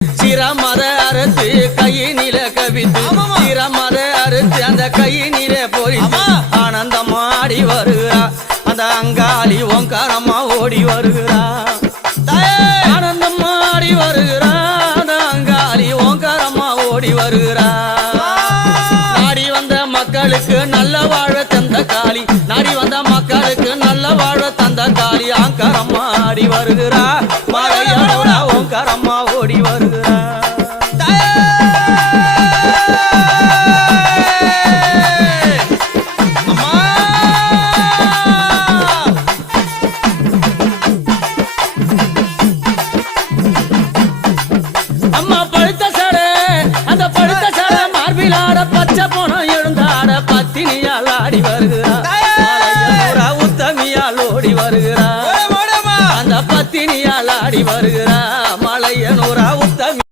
சிரமத அறுத்து கையினில கவித்து சிரமத அறுத்து அந்த கையினில போரித்து ஆனந்தமா ஆடி வருகிறா அந்த அங்காளி ஓங்காரம்மா ஓடி வருகிறா ஆனந்தமா ஆடி வருகிறா அந்த அங்காளி ஓங்காரம்மா ஓடி வருகிறா நாடி வந்த மக்களுக்கு நல்ல வாழ தந்த காளி நாடி வந்த மக்களுக்கு நல்ல வாழ தந்த காளி ஆங்காரம்மா ஆடி வருகிறா மலையோட ஓங்காரம்மா ஓடி வருகிறா அம்மா பழுத்த சடை அந்த பழுத்த சடை மார்பிலாட பச்சை போனம் எழுந்தாட பத்தினியால் ஆடி வருகிறா உத்தமியால் ஓடி வருகிறா அந்த பத்தினியால் ஆடி வருகிறா